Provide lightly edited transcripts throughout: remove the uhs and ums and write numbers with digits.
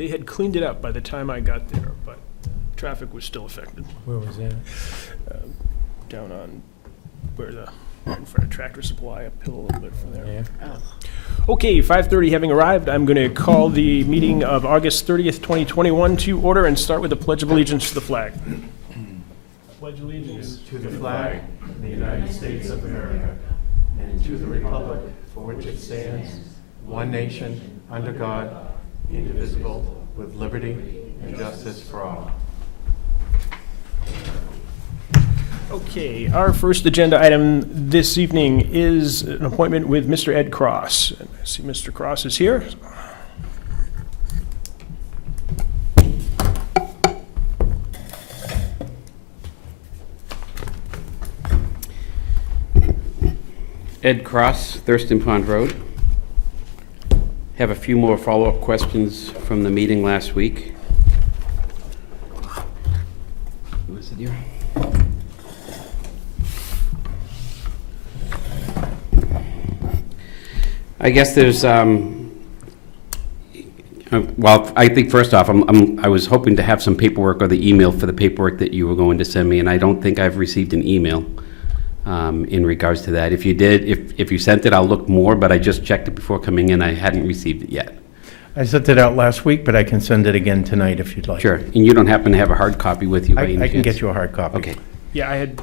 They had cleaned it up by the time I got there, but traffic was still affected. Where was that? Down on in front of Tractor Supply, uphill a little bit from there. Yeah. Okay, 5:30 having arrived, I'm going to call the meeting of August 30th, 2021 to order and start with the Pledge of Allegiance to the flag. Pledge allegiance to the flag of the United States of America and to the republic for which it stands, one nation, under God, indivisible, with liberty and justice for all. Okay, our first agenda item this evening is an appointment with Mr. Ed Cross. And I see Mr. Cross is here. Ed Cross, Thurston Pond Road. Have a few more follow-up questions from the meeting last week. Who is it here? I guess there's, well, I think first off, I was hoping to have some paperwork or the email for the paperwork that you were going to send me, and I don't think I've received an email in regards to that. If you did, if you sent it, I'll look more, but I just checked it before coming in. I hadn't received it yet. I sent it out last week, but I can send it again tonight if you'd like. Sure, and you don't happen to have a hard copy with you by any I can chance? get you a hard copy. Okay. Yeah, I had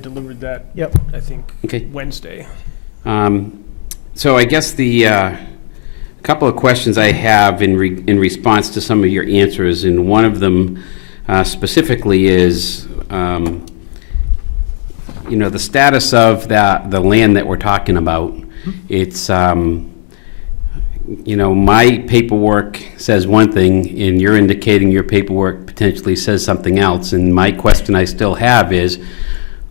delivered that, Yep. I think, Okay. Wednesday. So I guess the couple of questions I have in response to some of your answers, and one of them specifically is, you know, the status of the land that we're talking about. It's, you know, my paperwork says one thing, and you're indicating your paperwork potentially says something else. And my question I still have is,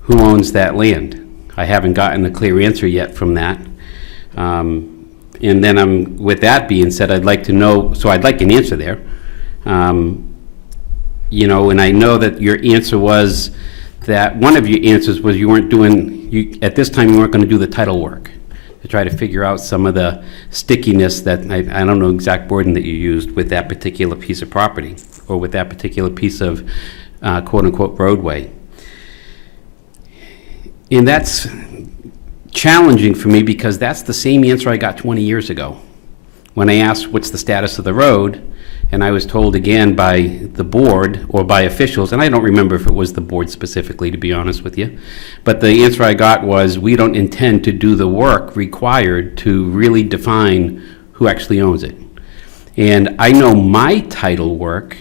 who owns that land? I haven't gotten a clear answer yet from that. And then with that being said, I'd like to know, so I'd like an answer there. You know, and I know that your answer was that one of your answers was you weren't doing, at this time, you weren't going to do the title work to try to figure out some of the stickiness that, I don't know exact wording that you used with that particular piece of property or with that particular piece of quote-unquote roadway. And that's challenging for me because that's the same answer I got 20 years ago when I asked what's the status of the road, and I was told again by the board or by officials, and I don't remember if it was the board specifically, to be honest with you, but the answer I got was we don't intend to do the work required to really define who actually owns it. And I know my title work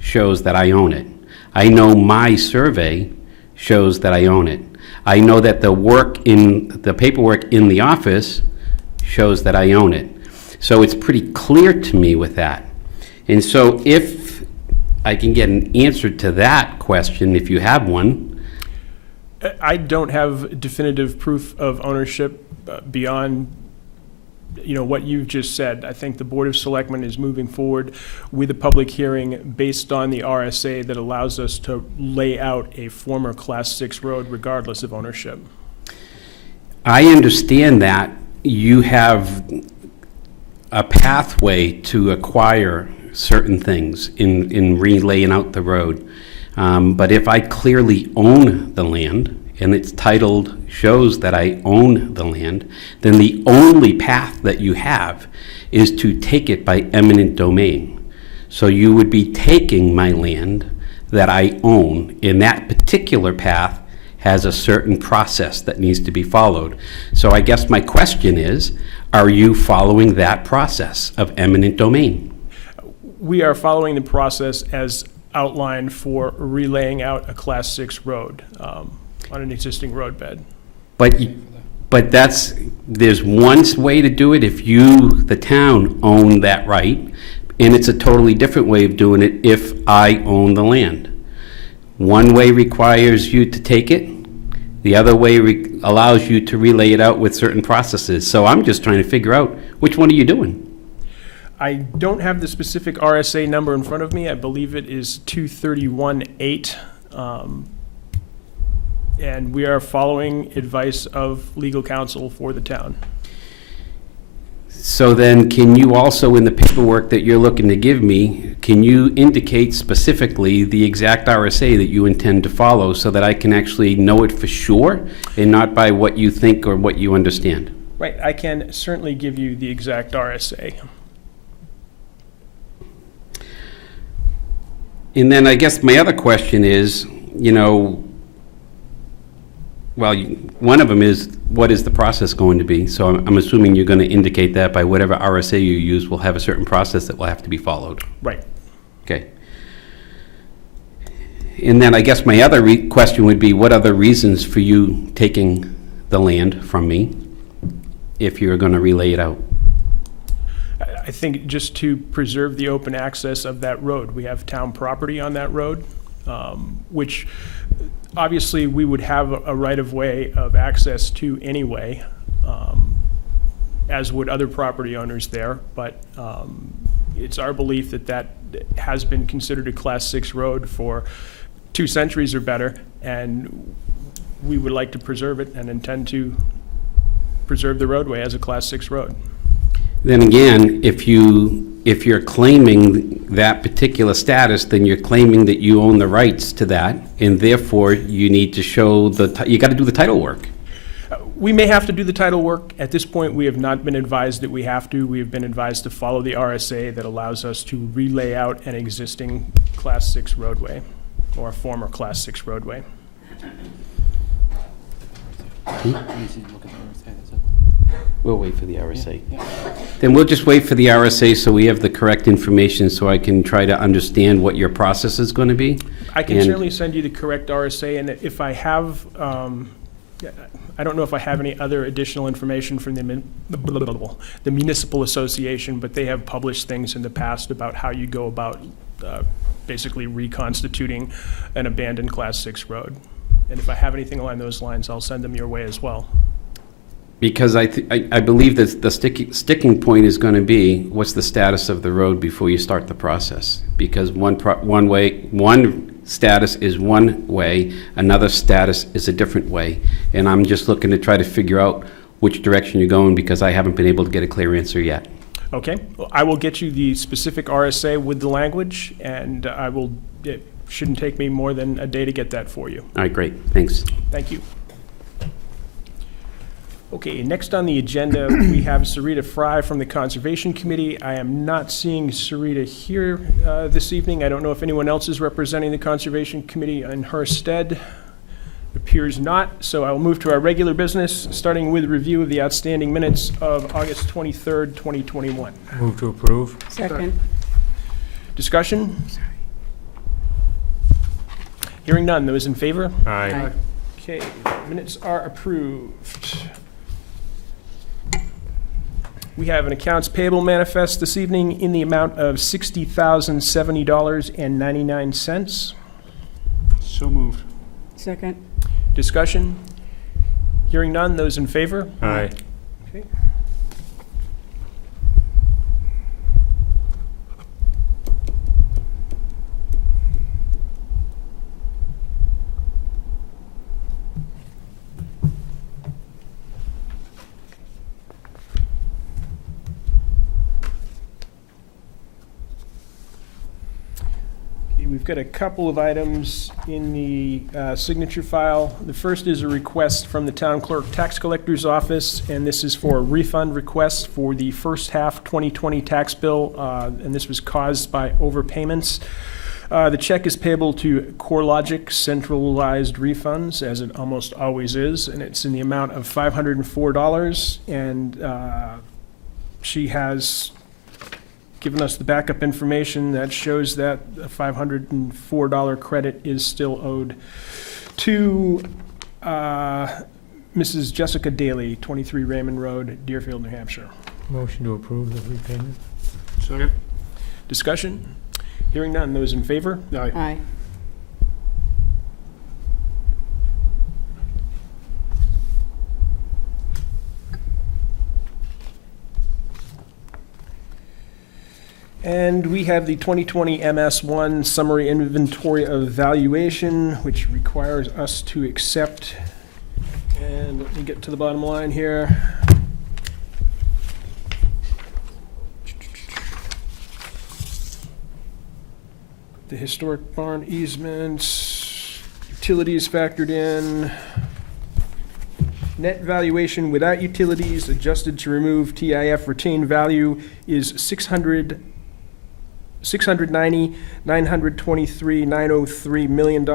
shows that I own it. I know my survey shows that I own it. I know that the paperwork in the office shows that I own it. So it's pretty clear to me with that. And so if I can get an answer to that question, if you have one. I don't have definitive proof of ownership beyond, you know, what you've just said. I think the Board of Selectmen is moving forward with a public hearing based on the RSA that allows us to lay out a former Class 6 road regardless of ownership. I understand that you have a pathway to acquire certain things in relaying out the road. But if I clearly own the land and its title shows that I own the land, then the only path that you have is to take it by eminent domain. So you would be taking my land that I own, and that particular path has a certain process that needs to be followed. So I guess my question is, are you following that process of eminent domain? We are following the process as outlined for relaying out a Class 6 road on an existing roadbed. But there's one way to do it if you, the town, own that right, and it's a totally different way of doing it if I own the land. One way requires you to take it, the other way allows you to relay it out with certain processes. So I'm just trying to figure out, which one are you doing? I don't have the specific RSA number in front of me. I believe it is 231-8. And we are following advice of legal counsel for the town. So then, can you also, in the paperwork that you're looking to give me, can you indicate specifically the exact RSA that you intend to follow so that I can actually know it for sure and not by what you think or what you understand? Right, I can certainly give you the exact RSA. And then I guess my other question is, one of them is, what is the process going to be? So I'm assuming you're going to indicate that by whatever RSA you use will have a certain process that will have to be followed. Right. Okay. And then I guess my other question would be, what other reasons for you taking the land from me if you're going to relay it out? I think just to preserve the open access of that road. We have town property on that road, which obviously we would have a right-of-way of access to anyway, as would other property owners there. But it's our belief that that has been considered a Class 6 road for 2 centuries or better, and we would like to preserve it and intend to preserve the roadway as a Class 6 road. Then again, if you're claiming that particular status, then you're claiming that you own the rights to that, and therefore you need to show you got to do the title work. We may have to do the title work. At this point, we have not been advised that we have to. We have been advised to follow the RSA that allows us to relay out an existing Class 6 roadway, or a former Class 6 roadway. We'll wait for the RSA. Then we'll just wait for the RSA so we have the correct information so I can try to understand what your process is going to be. I can And- certainly send you the correct RSA, and if I have, I don't know if I have any other additional information from the municipal association, but they have published things in the past about how you go about basically reconstituting an abandoned Class 6 road. And if I have anything along those lines, I'll send them your way as well. Because I believe that the sticking point is going to be, what's the status of the road before you start the process? Because one status is one way, another status is a different way. And I'm just looking to try to figure out which direction you're going because I haven't been able to get a clear answer yet. Okay, well, I will get you the specific RSA with the language, and it shouldn't take me more than a day to get that for you. All right, great, thanks. Thank you. Okay, next on the agenda, we have Sarita Fry from the Conservation Committee. I am not seeing Sarita here this evening. I don't know if anyone else is representing the Conservation Committee in her stead. It appears not, so I will move to our regular business, starting with review of the outstanding minutes of August 23rd, 2021. Move to approve. Second. Discussion? Hearing none. Those in favor? Aye. Okay, minutes are approved. We have an accounts payable manifest this evening in the amount of $60,070.99. So moved. Second. Discussion? Hearing none. Those in favor? Aye. Okay. We've got a couple of items in the signature file. The first is a request from the Town Clerk Tax Collector's Office, and this is for a refund request for the first half 2020 tax bill, and this was caused by overpayments. The check is payable to CoreLogic Centralized Refunds, as it almost always is, and it's in the amount of $504, and she has given us the backup information that shows that a $504 credit is still owed to Mrs. Jessica Daly, 23 Raymond Road, Deerfield, New Hampshire. Motion to approve the repayment. Second. Discussion? Hearing none. Those in favor? Aye. Aye. And we have the 2020 MS1 Summary Inventory of Valuation, which requires us to accept. And let me get to the bottom line here. The historic barn easements, utilities factored in. Net valuation without utilities, adjusted to remove TIF retained value is $690,923,903 million.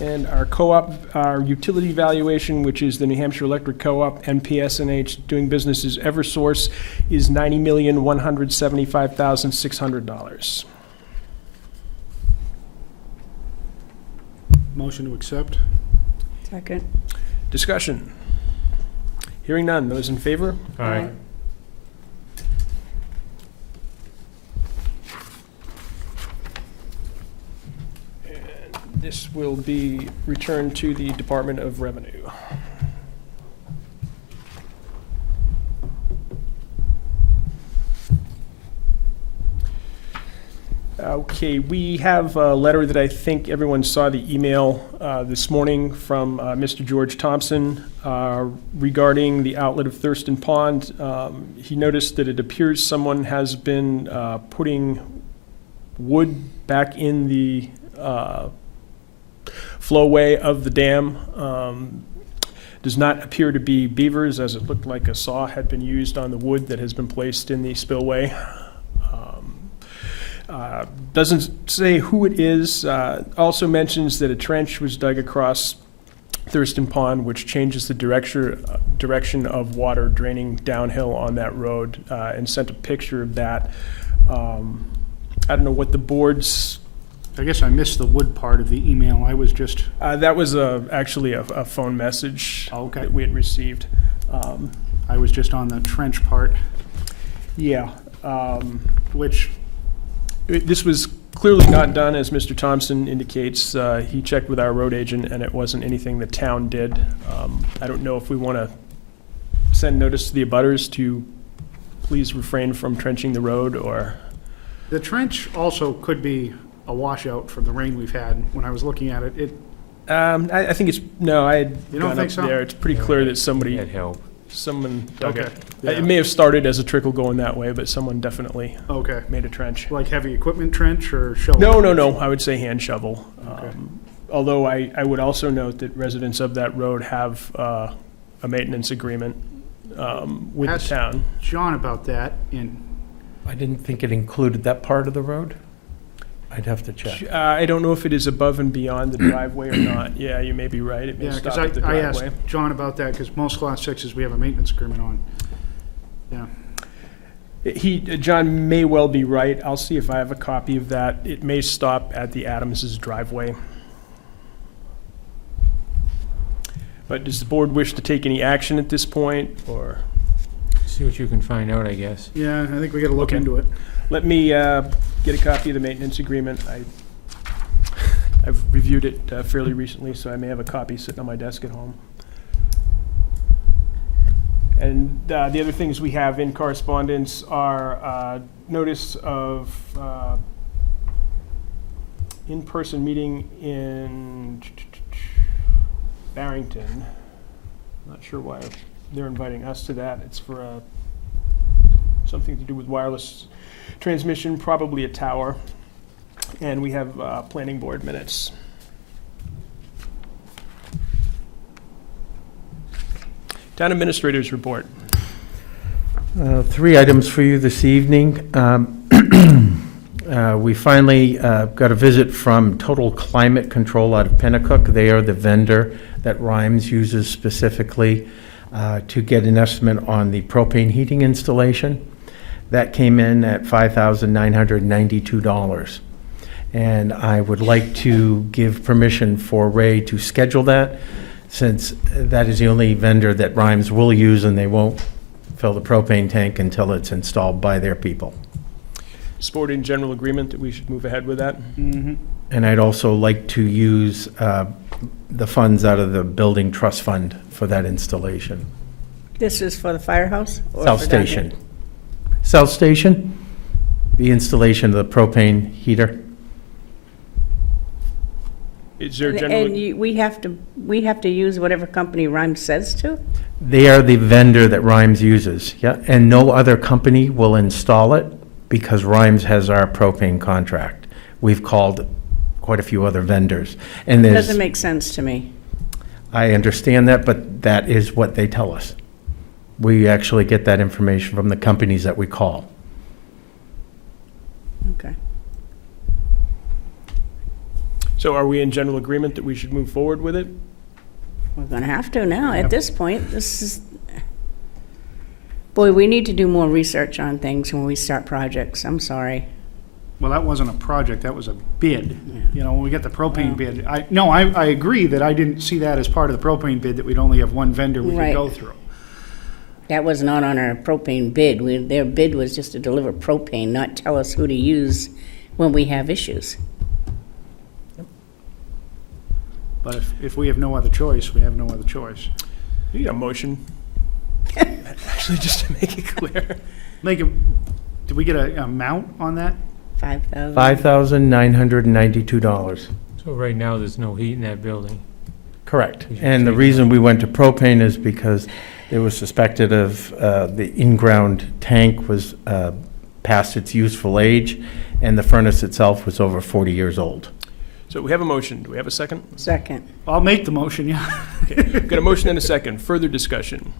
And our co-op, our utility valuation, which is the New Hampshire Electric Co-op, NPSNH, doing business as Eversource, is $90,175,600. Motion to accept? Second. Discussion. Hearing none. Those in favor? Aye. And this will be returned to the Department of Revenue. Okay, we have a letter that I think everyone saw the email this morning from Mr. George Thompson regarding the outlet of Thurston Pond. He noticed that it appears someone has been putting wood back in the flowway of the dam. Does not appear to be beavers, as it looked like a saw had been used on the wood that has been placed in the spillway. Doesn't say who it is. Also mentions that a trench was dug across Thurston Pond, which changes the direction of water draining downhill on that road, and sent a picture of that. I don't know what the board's... I guess I missed the wood part of the email. I was just, that was actually a phone message Oh, okay. that we had received. I was just on the trench part, Yeah. which, This was clearly not done, as Mr. Thompson indicates. He checked with our road agent, and it wasn't anything the town did. I don't know if we want to send notice to the abutters to please refrain from trenching the road, or... the trench also could be a washout from the rain we've had. When I was looking at it, I think it's, no, I had You don't gone think up so? there. It's pretty clear that help. someone dug Okay, it. yeah. It may have started as a trickle going that way, but someone definitely okay. made a trench. Like heavy equipment trench or shovel? No, I would say hand shovel. Okay. Although I would also note that residents of that road have a maintenance agreement with the Ask town. John about that, and I didn't think it included that part of the road. I'd have to check. I don't know if it is above and beyond the driveway or not. Yeah, you may be right. It may yeah, stop because at the I asked driveway. John about that, because most Class 6s we have a maintenance agreement on. Yeah, John may well be right. I'll see if I have a copy of that. It may stop at the Adams's driveway. But does the board wish to take any action at this point, or? See what you can find out, I guess. yeah, I think we got to look Okay. into it. Let me get a copy of the maintenance agreement. I've reviewed it fairly recently, so I may have a copy sitting on my desk at home. And the other things we have in correspondence are notice of in-person meeting in Barrington. Not sure why they're inviting us to that. It's for something to do with wireless transmission, probably a tower. And we have planning board minutes. Town administrators report. 3 items for you this evening. We finally got a visit from Total Climate Control out of Pennacook. They are the vendor that Rhymes uses specifically to get an estimate on the propane heating installation. That came in at $5,992. And I would like to give permission for Ray to schedule that, since that is the only vendor that Rhymes will use, and they won't fill the propane tank until it's installed by their people. Is board in general agreement that we should move ahead with that? Mm-hmm. And I'd also like to use the funds out of the building trust fund for that installation. This is for the firehouse? or South for down here? Station. South Station, the installation of the propane heater. Is there a And general, we have to use whatever company Rhymes says to? They are the vendor that Rhymes uses, yeah, and no other company will install it because Rhymes has our propane contract. We've called quite a few other vendors, and there's, Doesn't make sense to me. I understand that, but that is what they tell us. We actually get that information from the companies that we call. Okay. so are we in general agreement that we should move forward with it? We're gonna have to now, at this point. This is, boy, we need to do more research on things when we start projects. I'm sorry. Well, that wasn't a project, that was a bid. Yeah. You know, when we get the propane Wow. bid, I agree that I didn't see that as part of the propane bid, that we'd only have one vendor we could Right. go through. That was not on our propane bid. Their bid was just to deliver propane, not tell us who to use when we have issues. But if we have no other choice, we have no other choice. You need a motion. Actually, just to make it clear. Did we get an amount on that? 5,000. $5,992. So right now, there's no heat in that building. Correct. And the reason we went to propane is because it was suspected of the in-ground tank was past its useful age, and the furnace itself was over 40 years old. So we have a motion. Do we have a second? Second. I'll make the motion, yeah. Okay. Got a motion and a second. Further discussion.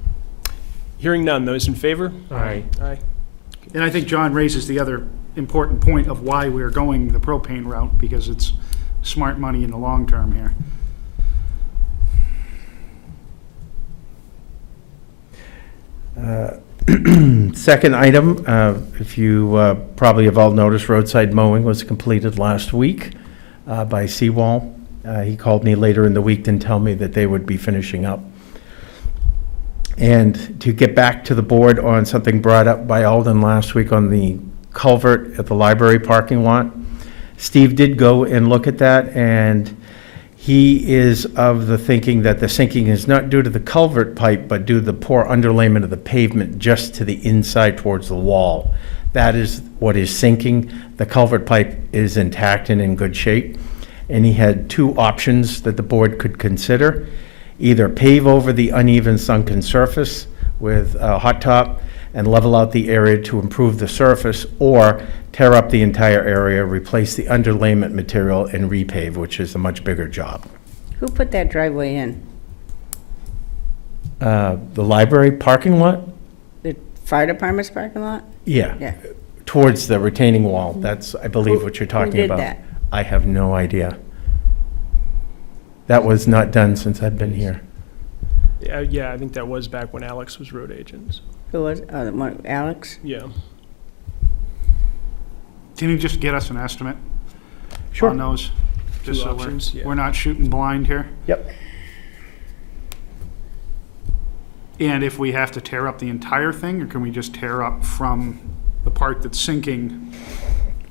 Hearing none. Those in favor? Aye. Aye. And I think John raises the other important point of why we're going the propane route, because it's smart money in the long term here. Second item, if you probably have all noticed, roadside mowing was completed last week by Seawall. He called me later in the week and tell me that they would be finishing up. And to get back to the board on something brought up by Alden last week on the culvert at the library parking lot, Steve did go and look at that, and he is of the thinking that the sinking is not due to the culvert pipe, but due to the poor underlayment of the pavement just to the inside towards the wall. That is what is sinking. The culvert pipe is intact and in good shape. And he had two options that the board could consider. Either pave over the uneven sunken surface with a hot top and level out the area to improve the surface, or tear up the entire area, replace the underlayment material, and repave, which is a much bigger job. Who put that driveway in? The library parking lot? The fire department's parking lot? Yeah, Yeah. towards the retaining wall. That's, I believe, what you're talking Who did about. that? I have no idea. That was not done since I've been here. Yeah, I think that was back when Alex was road agent. Who was, Alex? Yeah. Can you just get us an estimate Sure. on those? Just Two so options, yeah. we're not shooting blind here. Yep. And if we have to tear up the entire thing, or can we just tear up from the part that's sinking?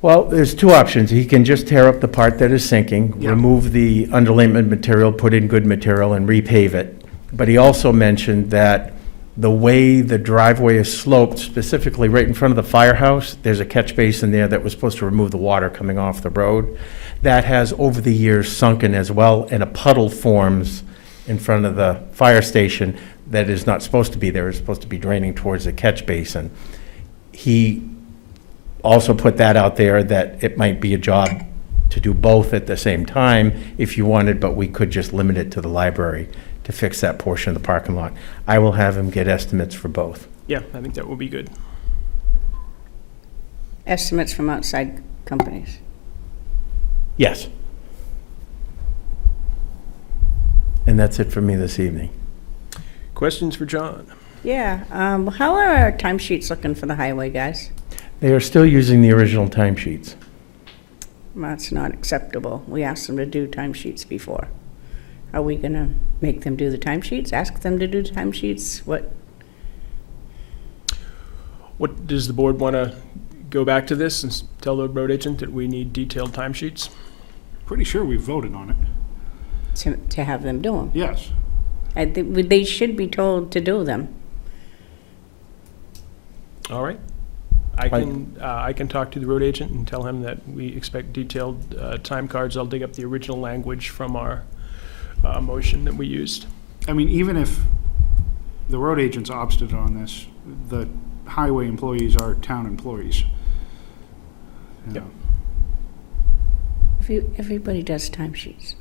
Well, there's two options. He can just tear up the part that is sinking, Yeah. remove the underlayment material, put in good material, and repave it. But he also mentioned that the way the driveway is sloped, specifically right in front of the firehouse, there's a catch basin there that was supposed to remove the water coming off the road. That has, over the years, sunken as well, and a puddle forms in front of the fire station that is not supposed to be there. It's supposed to be draining towards the catch basin. He also put that out there, that it might be a job to do both at the same time if you wanted, but we could just limit it to the library to fix that portion of the parking lot. I will have him get estimates for both. Yeah, I think that will be good. Estimates from outside companies. Yes. And that's it for me this evening. Questions for John? Yeah, how are our timesheets looking for the highway guys? They are still using the original timesheets. That's not acceptable. We asked them to do timesheets before. Are we gonna make them do the timesheets? Ask them to do timesheets? What? What, does the board want to go back to this and tell the road agent that we need detailed timesheets? Pretty sure we voted on it. To have them do them? Yes. I think they should be told to do them. All right. I can talk to the road agent and tell him that we expect detailed time cards. I'll dig up the original language from our motion that we used. I mean, even if the road agent's obstinate on this, the highway employees are town employees. You Yep. know. Everybody does timesheets.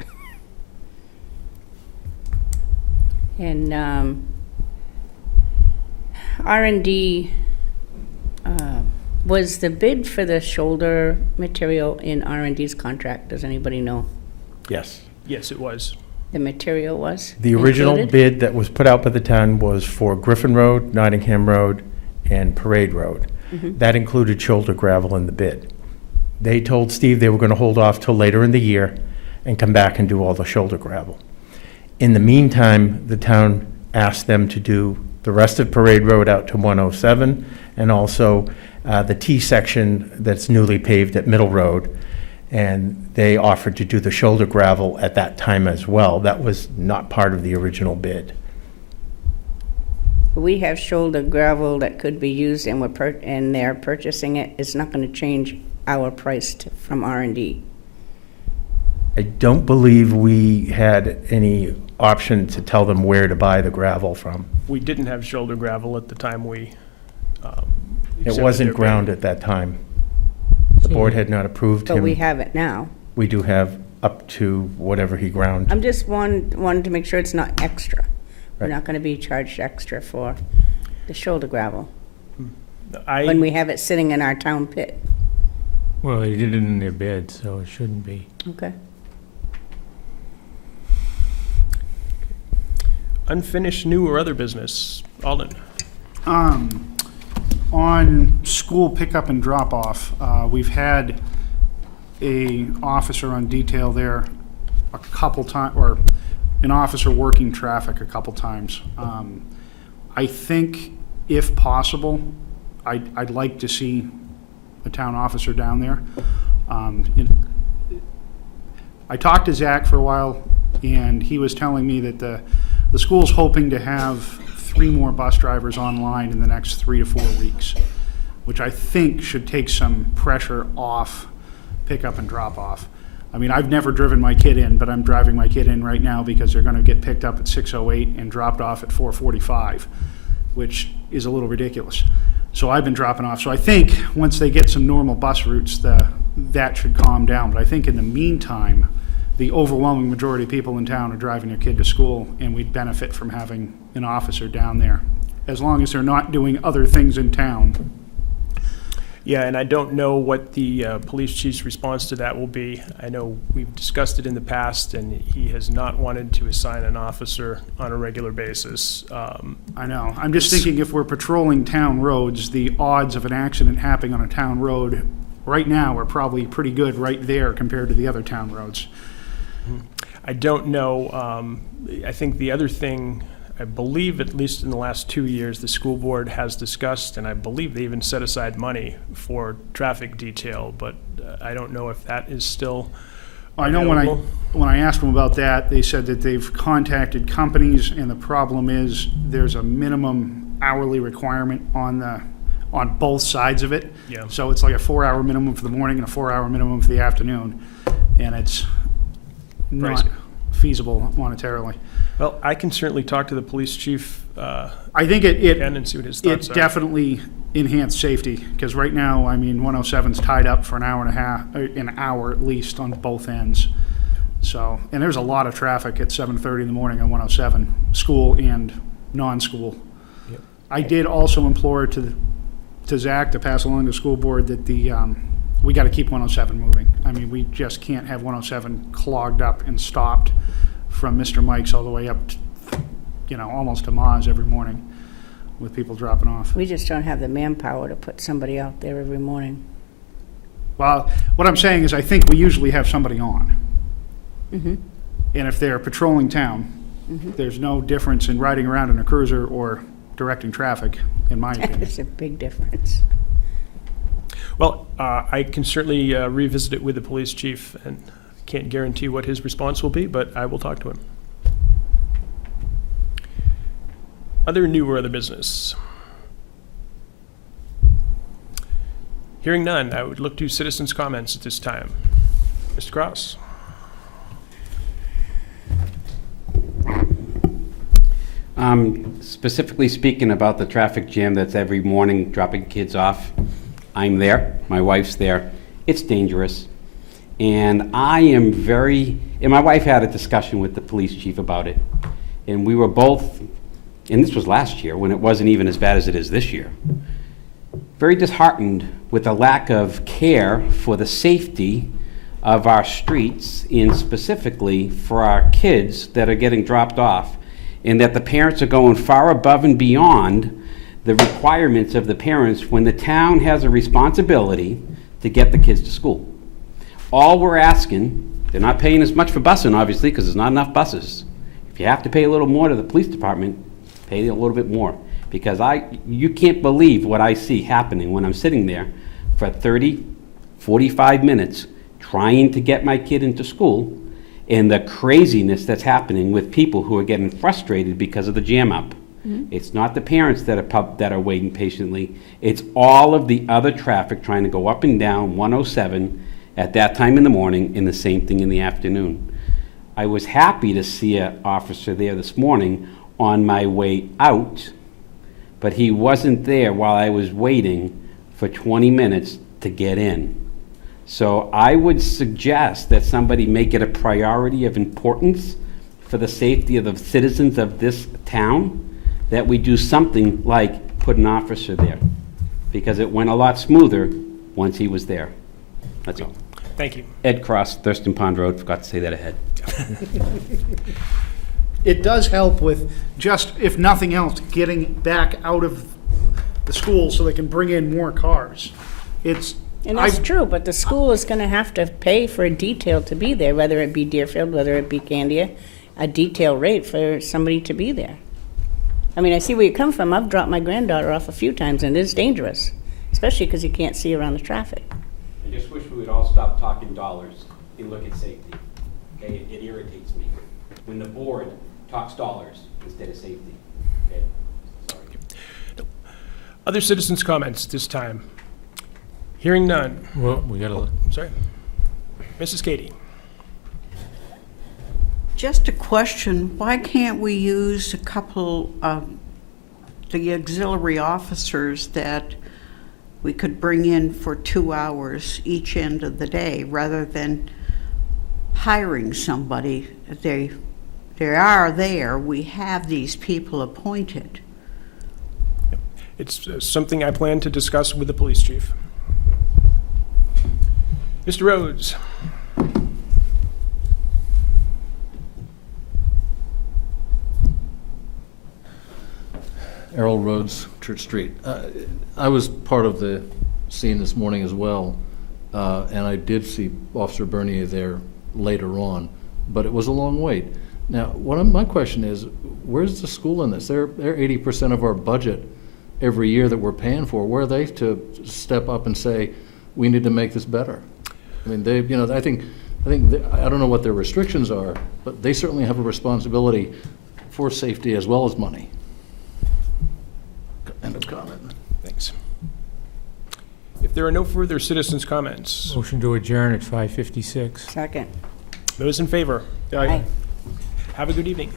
And R&D, was the bid for the shoulder material in R&D's contract? Does anybody know? Yes. Yes, it was. The material was The original included? bid that was put out by the town was for Griffin Road, Nottingham Road, and Parade Road. That included shoulder gravel in the bid. They told Steve they were going to hold off till later in the year and come back and do all the shoulder gravel. In the meantime, the town asked them to do the rest of Parade Road out to 107, and also the T section that's newly paved at Middle Road. And they offered to do the shoulder gravel at that time as well. That was not part of the original bid. We have shoulder gravel that could be used, and and they're purchasing it. It's not going to change our price from R&D. I don't believe we had any option to tell them where to buy the gravel from. We didn't have shoulder gravel at the time we It accepted wasn't their bid. ground at that time. The board had not approved But we him. have it now. We do have up to whatever he ground. I'm just wanting to make sure it's not extra. We're Right. not going to be charged extra for the shoulder gravel when I, we have it sitting in our town pit. Well, they did it in their bid, so it shouldn't be. Okay. unfinished new or other business. Alden. On school pickup and drop-off, we've had a officer on detail there a couple times, or an officer working traffic a couple times. I think if possible, I'd like to see a town officer down there. I talked to Zach for a while, and he was telling me that the school's hoping to have 3 more bus drivers online in the next 3 to 4 weeks, which I think should take some pressure off pickup and drop off. I mean, I've never driven my kid in, but I'm driving my kid in right now because they're gonna get picked up at 6:08 and dropped off at 4:45, which is a little ridiculous. So I've been dropping off. So I think once they get some normal bus routes, that should calm down. But I think in the meantime, the overwhelming majority of people in town are driving their kid to school, and we'd benefit from having an officer down there, as long as they're not doing other things in town. Yeah, and I don't know what the police chief's response to that will be. I know we've discussed it in the past, and he has not wanted to assign an officer on a regular basis. I know. I'm just thinking if we're patrolling town roads, the odds of an accident happening on a town road right now are probably pretty good right there compared to the other town roads. I don't know. I think the other thing, I believe, at least in the last 2 years, the school board has discussed, and I believe they even set aside money for traffic detail, but I don't know if that is still I know available. when I asked them about that, they said that they've contacted companies, and the problem is there's a minimum hourly requirement on both sides of it. Yeah. So it's like a 4-hour minimum for the morning and a 4-hour minimum for the afternoon, and it's not Pricey. feasible monetarily. Well, I can certainly talk to the police chief I think again and see what his thoughts it are. definitely enhanced safety, because right now, I mean, 107's tied up for an hour and a half, an hour at least on both ends. So, and there's a lot of traffic at 7:30 in the morning on 107, school and non-school. Yep. I did also implore to Zach to pass along to the school board that we got to keep 107 moving. I mean, we just can't have 107 clogged up and stopped from Mr. Mike's all the way up, almost to Maz every morning with people dropping off. We just don't have the manpower to put somebody out there every morning. Well, what I'm saying is I think we usually have somebody on. Mm-hmm. And if they're patrolling town, there's no difference in riding around in a cruiser or directing traffic, in my opinion. It's a big difference. Well, I can certainly revisit it with the police chief, and can't guarantee what his response will be, but I will talk to him. Other new or other business? Hearing none, I would look to citizens' comments at this time. Mr. Cross? Specifically speaking about the traffic jam that's every morning dropping kids off, I'm there, my wife's there. It's dangerous. And and my wife had a discussion with the police chief about it. And we were both, and this was last year when it wasn't even as bad as it is this year, very disheartened with the lack of care for the safety of our streets and specifically for our kids that are getting dropped off, and that the parents are going far above and beyond the requirements of the parents when the town has a responsibility to get the kids to school. All we're asking, they're not paying as much for busing, obviously, because there's not enough buses. If you have to pay a little more to the police department, pay a little bit more. Because you can't believe what I see happening when I'm sitting there for 30, 45 minutes trying to get my kid into school, and the craziness that's happening with people who are getting frustrated because of the jam up. It's not the parents that are waiting patiently. It's all of the other traffic trying to go up and down 107 at that time in the morning and the same thing in the afternoon. I was happy to see an officer there this morning on my way out, but he wasn't there while I was waiting for 20 minutes to get in. So I would suggest that somebody make it a priority of importance for the safety of the citizens of this town, that we do something like put an officer there, because it went a lot smoother once he was there. That's all. Thank you. Ed Cross, Thurston Pond Road, forgot to say that ahead. It does help with just, if nothing else, getting back out of the school so they can bring in more cars. And that's true, but the school is gonna have to pay for a detail to be there, whether it be Deerfield, whether it be Candia, a detail rate for somebody to be there. I mean, I see where you come from. I've dropped my granddaughter off a few times, and it is dangerous, especially because you can't see around the traffic. I just wish we would all stop talking dollars and look at safety. Okay, it irritates me when the board talks dollars instead of safety. Okay, sorry. Other citizens' comments this time? Hearing none. Well, we gotta, Sorry. Mrs. Katie? Just a question, why can't we use a couple of the auxiliary officers that we could bring in for 2 hours each end of the day, rather than hiring somebody? They are there, we have these people appointed. It's something I plan to discuss with the police chief. Mr. Rhodes? Errol Rhodes, Church Street. I was part of the scene this morning as well, and I did see Officer Bernier there later on, but it was a long wait. Now, my question is, where's the school in this? They're 80% of our budget every year that we're paying for. Where are they to step up and say, we need to make this better? I mean, I think I don't know what their restrictions are, but they certainly have a responsibility for safety as well as money. End of comment. Thanks. If there are no further citizens' comments, motion to adjourn at 5:56. Second. those in favor? Aye. Have a good evening.